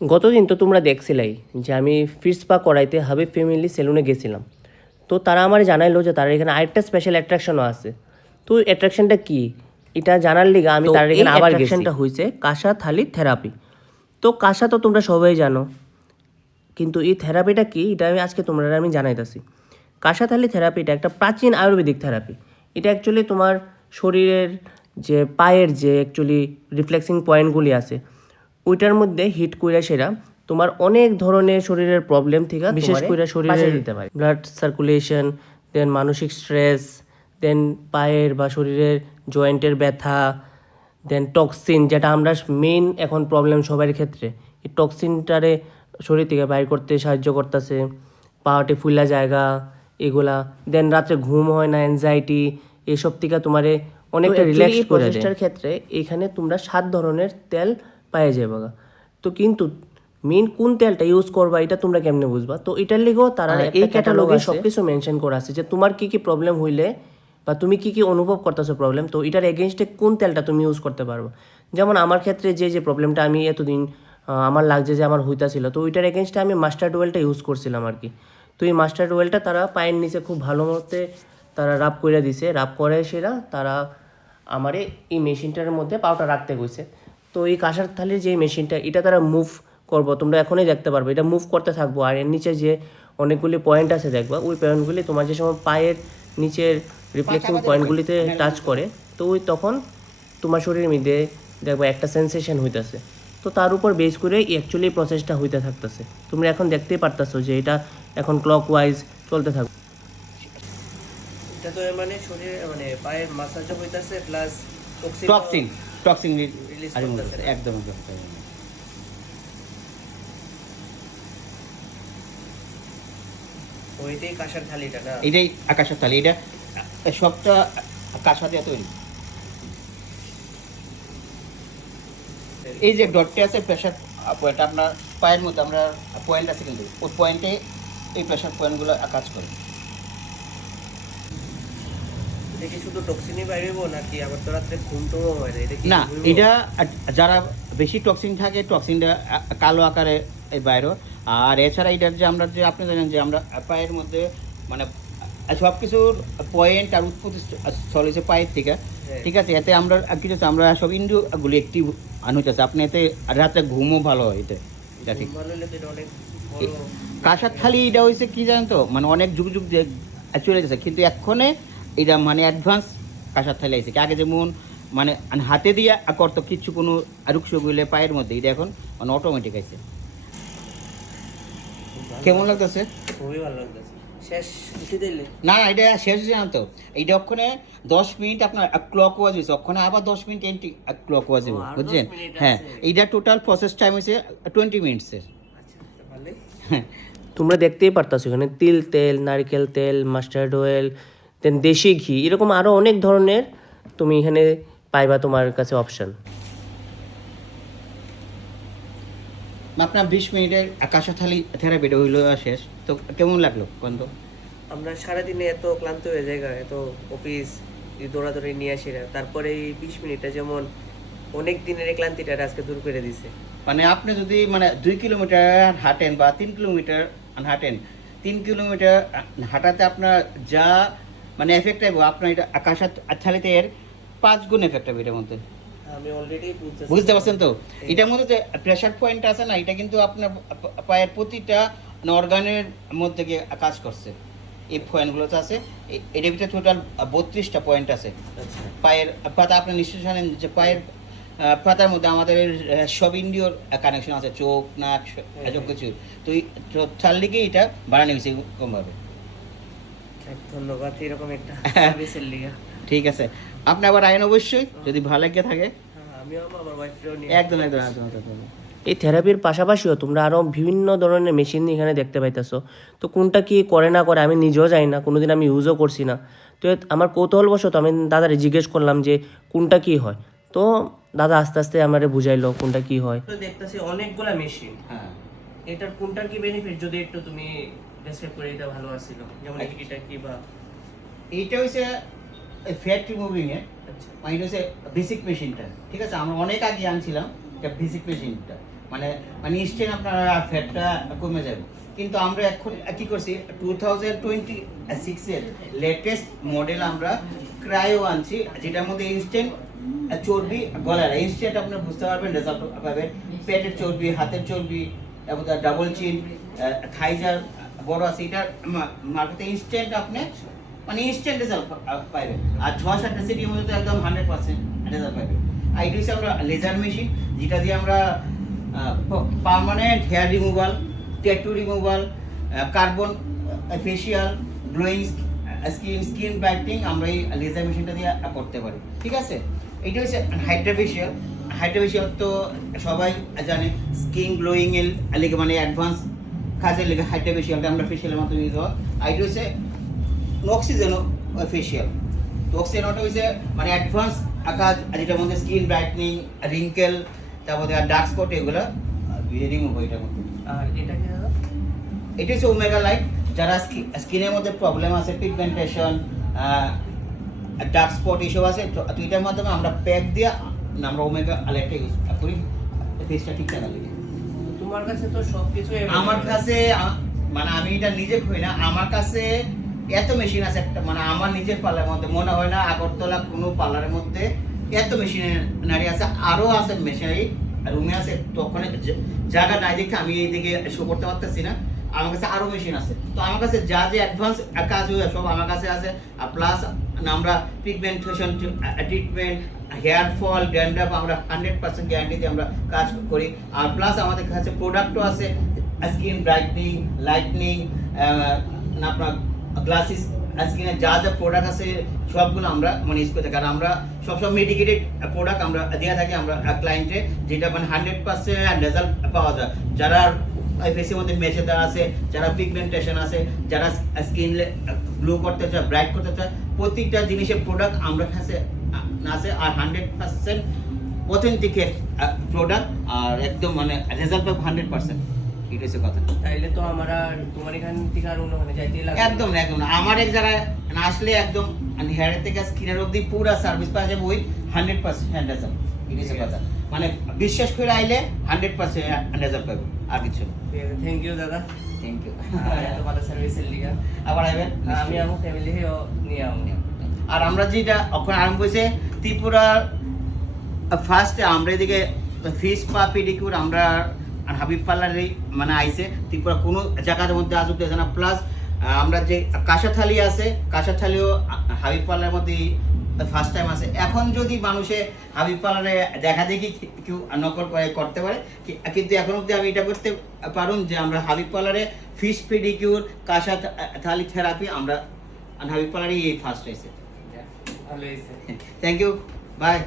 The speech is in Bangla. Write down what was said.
গতদিন তো তোমরা দেখছিলাই যে আমি ফিস পা করাইতে হাবিব ফ্যামিলি সেলুনে গেছিলাম। তো তারা আমার জানাইলো যে তার এখানে আরেকটা স্পেশাল অ্যাট্রাকশনও আছে। তো অ্যাট্রাকশনটা কি এটা জানার লিগা আমি তার এখানে আবার গেছি। অ্যাট্রাকশনটা হইছে কাঁসা থালি থেরাপি। তো কাঁসা তো তোমরা সবাই জানো, কিন্তু এই থেরাপিটা কি এটা আজকে তোমরা আমি জানাইতেছি। কাঁসা থালি থেরাপিটা একটা প্রাচীন আয়ুর্বেদিক থেরাপি। এটা অ্যাকচুয়ালি তোমার শরীরের যে পায়ের যে অ্যাকচুয়ালি রিফ্লেক্সিং পয়েন্টগুলি আছে ওইটার মধ্যে হিট কইরা সেরা তোমার অনেক ধরনের শরীরের প্রবলেম থেকে বিশেষ করে শরীরে দিতে পারে। ব্লাড সার্কুলেশন, দেন মানসিক স্ট্রেস, দেন পায়ের বা শরীরের জয়েন্টের ব্যথা, দেন টক্সিন, যেটা আমরা মেইন এখন প্রবলেম সবার ক্ষেত্রে। এই টক্সিনটারে শরীর থেকে বাইর করতে সাহায্য করতেছে, পাওয়াটে ফুলা জায়গা এগুলা, দেন রাত্রে ঘুম হয় না, অ্যাংজাইটি, এসব থেকে তোমারে অনেকটা রিল্যাক্স করে দেয়। প্রচেষ্টার ক্ষেত্রে এখানে তোমরা 7 ধরনের তেল পাওয়া যাবে। তো কিন্তু মেইন কোন তেলটা ইউজ করবা এটা তোমরা কেমনে বুঝবা? তো এটার লিগেও তারা এই ক্যাটালগে সব কিছু মেনশন করা আছে যে তোমার কী কী প্রবলেম হইলে বা তুমি কী কী অনুভব করতেছো প্রবলেম, তো এটার এগেনস্টে কোন তেলটা তুমি ইউজ করতে পারবো। যেমন আমার ক্ষেত্রে যে প্রবলেমটা আমি এতদিন আমার লাগছে যে আমার হইতাছিল, তো ওইটার এগেনস্টে আমি মাস্টার্ড অয়েলটা ইউজ করছিলাম আর কি। তো এই মাস্টার্ড অয়েলটা তারা পায়ের নিচে খুব ভালো মতে তারা রাব করে দিছে, রাব করে সেরা তারা আমারে এই মেশিনটার মধ্যে পাউটা রাখতে গেছে। তো এই কাঁসার থালির যে মেশিনটা এটা তারা মুভ করবো, তোমরা এখনই দেখতে পারবে এটা মুভ করতে থাকবো। আর এর নিচে যে অনেকগুলি পয়েন্ট আছে দেখবা, ওই পয়েন্টগুলি তোমার যে সময় পায়ের নিচের রিফ্লেক্টিং পয়েন্টগুলিতে টাচ করে, তো ওই তখন তোমার শরীরের মধ্যে দেখবা একটা সেন্সেশন হইতেছে। তো তার উপর বেস করে অ্যাকচুয়ালি প্রসেসটা হইতে থাকতেছে। তোমরা এখন দেখতেই পারতেছো যে এটা এখন ক্লক ওয়াইজ চলতে থাকবে। এটা তো মানে শরীরে মানে পায়ের মাসাজও হইতাছে প্লাস টক্সিন টক্সিন রিলিজ করতেছে একদম। ওইটাই কাঁসার থালিটা না? এটাই আকাশের থালি, এটা সবটা কাঁসা দিয়ে তৈরি। এই যে ডটটা আছে প্রেশার পয়েন্ট, আপনার পায়ের মধ্যে আমরা পয়েন্ট আছে কিন্তু ওই পয়েন্টে এই প্রেশার পয়েন্টগুলো কাজ করে। দেখি শুধু টক্সিনই বাইরেবো নাকি আবার তো রাত্রে ঘুমটাও হয় না? এটা কি না, এটা যারা বেশি টক্সিন থাকে টক্সিনটা কালো আকারে বাইরে। আর এছাড়া এটার যে আমরা যে আপনি জানেন যে আমরা পায়ের মধ্যে মানে সব কিছুর পয়েন্ট আর উৎপত্তি স্থল হচ্ছে পায়ের থেকে, ঠিক আছে। এতে আমরা কি হচ্ছে আমরা সব ইন্দ্রিয়গুলি একটি হইতেছে, আপনি এতে রাতে ঘুমও ভালো হয়। এটা ঠিক। কাঁসার থালি এটা হয়েছে কি জানেন তো, মানে অনেক যুগ যুগ দিয়ে চলে গেছে, কিন্তু এক্ষণে এটা মানে অ্যাডভান্স কাঁসার থালি আছে। আগে যেমন মানে হাতে দিয়ে করতো কিছু কোনো রুকসুক হইলে পায়ের মধ্যে, এটা এখন মানে অটোমেটিক আছে। কেমন লাগতেছে? খুবই ভালো লাগতেছে। শেষ কিছু দিলে না না, এটা শেষ হয়ে জানতো, এইটা ওখানে 10 মিনিট আপনার ক্লক ওয়াজ হয়েছে, ওখানে আবার 10 মিনিট এন্টি ক্লক ওয়াজ হবে, বুঝছেন? হ্যাঁ, এইটা টোটাল প্রসেস টাইম হয়েছে 20 মিনিটসের। তোমরা দেখতেই পারতাছো এখানে তিল তেল, নারকেল তেল, মাস্টার্ড অয়েল, দেন দেশি ঘি, এরকম আরও অনেক ধরনের তুমি এখানে পাইবা তোমার কাছে অপশান। আপনার 20 মিনিটের কাঁসা থালি থেরাপিটা হইলো শেষ। তো কেমন লাগলো বন্ধু? আমরা সারাদিনে এত ক্লান্ত হয়ে যায়, এত অফিস দৌড়াদৌড়ি নিয়ে আসি না, তারপরে এই 20 মিনিটটা যেমন অনেক দিনের এই ক্লান্তিটা আজকে দূর করে দিছে। মানে আপনি যদি মানে 2 কিলোমিটার হাঁটেন বা 3 কিলোমিটার হাঁটেন, 3 কিলোমিটার হাঁটাতে আপনার যা মানে এফেক্ট হবে, আপনার এটা কাঁসা থালিতে এর 5 গুণ এফেক্ট হবে এটার মধ্যে। আমি অলরেডি বুঝতে পারছেন তো? এটার মধ্যে যে প্রেশার পয়েন্ট আছে না, এটা কিন্তু আপনার পায়ের প্রতিটা অর্গানের মধ্যে গিয়ে কাজ করছে। এই পয়েন্টগুলোতে আছে, এটার ভিতরে টোটাল 32টা পয়েন্ট আছে পায়ের পাতা। আপনি নিশ্চয়ই জানেন যে পায়ের পাতার মধ্যে আমাদের সব ইন্দ্রিয়র কানেকশন আছে, চোখ, নাক, সব কিছু। তো তার লিগে এটা বাড়ানো হয়েছে এরকমভাবে। ধন্যবাদ এরকম একটা সার্ভিসের লিগে। ঠিক আছে, আপনি আবার আইন অবশ্যই যদি ভালো লাগে থাকে। একদম একদম একদম। এই থেরাপির পাশাপাশিও তোমরা আরও বিভিন্ন ধরনের মেশিন এখানে দেখতে পাইতেছো। তো কোনটা কি করে না করে আমি নিজেও জানি না, কোনোদিন আমি ইউজও করছি না। তো আমার কৌতূহলবশত আমি দাদারে জিজ্ঞেস করলাম যে কোনটা কি হয়। তো দাদা আস্তে আস্তে আমারে বুঝাইলো কোনটা কি হয়। তো দেখতেছি অনেকগুলা মেশিন। হ্যাঁ, এটার কোনটার কি বেনিফিট যদি একটু তুমি ডেসক্রাইব করে দিতে ভালো আছিল। যেমন এটা কি বা এইটা হইছে ফ্যাট রিমুভিং এর, মানে হচ্ছে বেসিক মেশিনটা, ঠিক আছে। আমরা অনেক আগে আনছিলাম এটা বেসিক মেশিনটা। মানে মানে ইনস্ট্যান্ট আপনার ফ্যাটটা কমে যাবে। কিন্তু আমরা এখন কি করছি 2026 এর লেটেস্ট মডেল আমরা ক্রায়ো আনছি, যেটার মধ্যে ইনস্ট্যান্ট চর্বি গলার ইনস্ট্যান্ট আপনি বুঝতে পারবেন, রেজাল্ট পাবেন। পেটের চর্বি, হাতের চর্বি, এবং ডাবল চিন, থাইজার বড় আছে, এটার মার্কেটে ইনস্ট্যান্ট আপনি মানে ইনস্ট্যান্ট রেজাল্ট পাইবেন। আর 6-7টা সিটির মধ্যে তো একদম 100% রেজাল্ট পাইবেন। আর এটা হচ্ছে আমরা লেজার মেশিন, যেটা দিয়ে আমরা permanent hair removal, tattoo removal, carbon facial, glowing skin brightening আমরা এই লেজার মেশিনটা দিয়ে করতে পারি। ঠিক আছে, এটা হচ্ছে হাইড্রাফেশিয়াল। হাইড্রাফেশিয়াল তো সবাই জানে, স্কিন গ্লোয়িং এর লেগে মানে অ্যাডভান্স কাজের লেগে হাইড্রাফেশিয়ালটা আমরা ফেশিয়ালের মাধ্যমে ইউজ হয়। আর এটা হচ্ছে অক্সিজেনো ফেশিয়াল। তো অক্সিজেনোটা হচ্ছে মানে অ্যাডভান্স কাজ, যেটার মধ্যে স্কিন ব্রাইটনিং, রিঙ্কেল, তারপরে ডার্ক স্পট এগুলো রিমুভ হয় এটার মধ্যে। আর এটা কি দাদা? এটা হচ্ছে ওমেগা লাইট। যারা স্কিনের মধ্যে প্রবলেম আছে, পিগমেন্টেশন, ডার্ক স্পট এসব আছে, তো এটার মাধ্যমে আমরা প্যাক দিয়ে আমরা ওমেগা লাইটটা ইউজ করি, ফেসটা ঠিক থাকার লাগে। তোমার কাছে তো সবকিছু আমার কাছে মানে আমি এটা নিজে করি না, আমার কাছে এত মেশিন আছে একটা, মানে আমার নিজের পার্লারের মধ্যে মনে হয় না আগরতলা কোনো পার্লারের মধ্যে এত মেশিনারি আছে। আরও আছে মেশিনারি রুমে আছে, তো ওখানে জায়গা নাই দেখে আমি এইদিকে শো করতে পারতেছি না। আমার কাছে আরও মেশিন আছে, তো আমার কাছে যা যে অ্যাডভান্স কাজ হয় সব আমার কাছে আছে। আর প্লাস আমরা pigmentation treatment, hair fall, dandruff আমরা 100% গ্যারান্টি দিয়ে আমরা কাজ করি। আর প্লাস আমাদের কাছে প্রোডাক্টও আছে, স্কিন ব্রাইটনিং, লাইটনিং, আপনার গ্লাসিস, স্কিনে যা যা প্রোডাক্ট আছে সবগুলো আমরা মানে ইউজ করে থাকি। আর আমরা সবসময় মেডিকেটেড প্রোডাক্ট আমরা দিয়ে থাকি আমরা ক্লায়েন্টে, যেটা মানে 100% রেজাল্ট পাওয়া যায়। যারা ফেসের মধ্যে মেচেদার আছে, যারা পিগমেন্টেশন আছে, যারা স্কিন গ্লো করতে চায়, ব্রাইট করতে চায়, প্রত্যেকটা জিনিসের প্রোডাক্ট আমরা কাছে আছে। আর 100% অথেন্টিক প্রোডাক্ট, আর একদম মানে রেজাল্ট পাবো 100%। এটা হচ্ছে কথা। তাইলে তো আমার আর তোমার এখান থেকে আর অন্য যাইতেই লাগবে একদম না, একদম না। আমার এক জায়গায় না আসলে একদম হেয়ারের থেকে স্কিনের অবধি পুরো সার্ভিস পাওয়া যাবে ওই 100% রেজাল্ট। এটা হচ্ছে কথা, মানে বিশ্বাস করে আইলে 100% রেজাল্ট পাবো, আর কিছু না। থ্যাংক ইউ দাদা, থ্যাংক ইউ। এত ভালো সার্ভিসের লিগা। আবার আইবেন, আমি আমার ফ্যামিলি নিয়ে আমি। আর আমরা যেটা এখন আরম্ভ হয়েছে ত্রিপুরার ফার্স্টে আমরা এদিকে ফিস পা পেডিকিউর আমরা আর হাবিব পার্লারে মানে আইসে ত্রিপুরা কোনো জায়গার মধ্যে আসুক দেখে না। প্লাস আমরা যে কাঁসাথালি আছে, কাঁসাথালিও হাবিব পার্লারের মধ্যে ফার্স্ট টাইম আছে। এখন যদি মানুষে হাবিব পার্লারে দেখা দেখি কেউ নকল করে করতে পারে, কিন্তু এখন অব্দি আমি এটা করতে পারুন যে আমরা হাবিব পার্লারে ফিশ পেডিকিউর, কাঁসাথালি থেরাপি আমরা হাবিব পার্লারে এই ফার্স্ট হয়েছে। ভালো হয়েছে। Thank you, by.